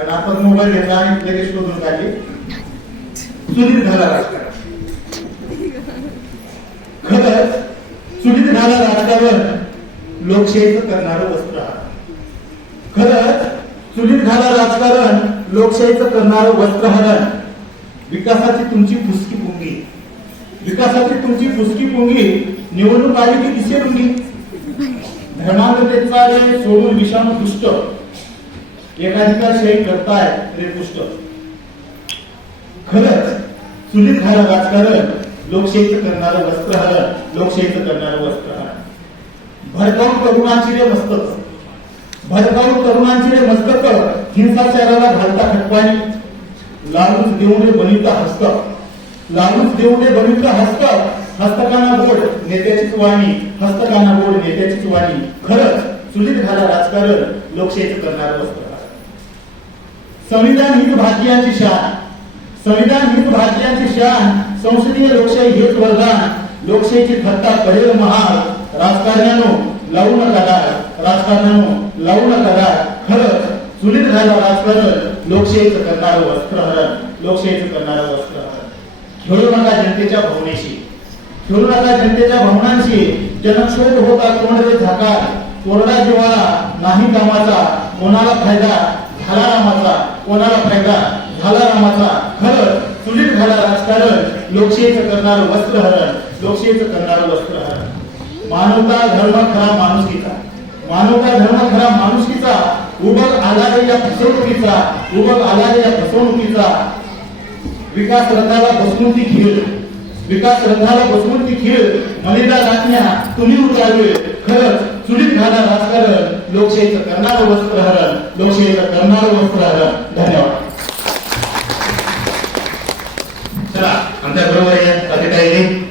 कारण आपण मोबाईल घेतला आणि लगेच शोधून काढली. सुनील झाला राजकारण खर तर सुनील झाला राजकारण लोकशाहीच करणार वस्त्र खरंच सुनील झाला राजकारण लोकशाहीचं करणारं वस्त्रहरण विकासाची तुमची फुसकी पुंगी. विकासाची तुमची फुसकी पुंगी. निवडणूक आली की दिसेल धर्मांधतेचा सोडून विषाणू दुष्ट. एकाधिकारशाही करताय रे पुष्ट खरंच चुलीत घाला राजकारण लोकशाहीचं करणारं वस्त्रहरण लोकशाहीचं करणारं वस्त्रहरण भडकावून तरुणांची रे मस्तक. भडकावून तरुणांची रे मस्तक हिंसाचाराला घालता खटवाणी लालूच देऊन रे बनिता हस्त. लालूच देऊन रे बनिता हस्त. हस्तकाना बोर्ड नेत्याचीच वाणी. हस्तकाना बोर्ड नेत्याचीच वाणी. खरंच चुलीत घाला राजकारण लोकशाहीचं करणारं वस्त्र संविधान हित भारतीयांची शान. संविधान हित भारतीयांची शान संसदीय लोकशाही हेच वरदान. लोकशाहीची थट्टा पडेल महाल. राजकारण्यानो लावू नका दार. राजकारण्यानो लावू नका दार. खरंच चुलीत घाला राजकारण लोकशाहीचं करणारं वस्त्रहरण लोकशाहीचं करणारं वस्त्रहरण खेळू नका जनतेच्या भावनेशी. खेळू नका जनतेच्या भावनांशी. जनक्षोभ होता तोंडवे झाकार. कोरडा जिवाळा नाही कामाचा. कोणाला फायदा? झाला रामाचा कोणाला फायदा? झाला रामाचा खरं चुलीत झाला राजकारण. लोकशाहीचं करणारं वस्त्रहरण. लोकशाहीचं करणारं वस्त्रहरण. मानवता धर्म खरा माणुसकीचा. मानवता धर्म खरा माणुसकीचा. उबग आला फसवणुकीचा. उबग आला फसवणुकीचा. विकास रथाला बसवून ती खेळ विकास रथाला बसवून ती खेळ मलिदा राखण्या तुम्ही उतरावे. खरंच चुलीत घाला राजकारण. लोकशाहीचं करणारं वस्त्रहरण. लोकशाहीचं करणारं वस्त्र. चला. आमच्या बरोबर आहे. कविता येईल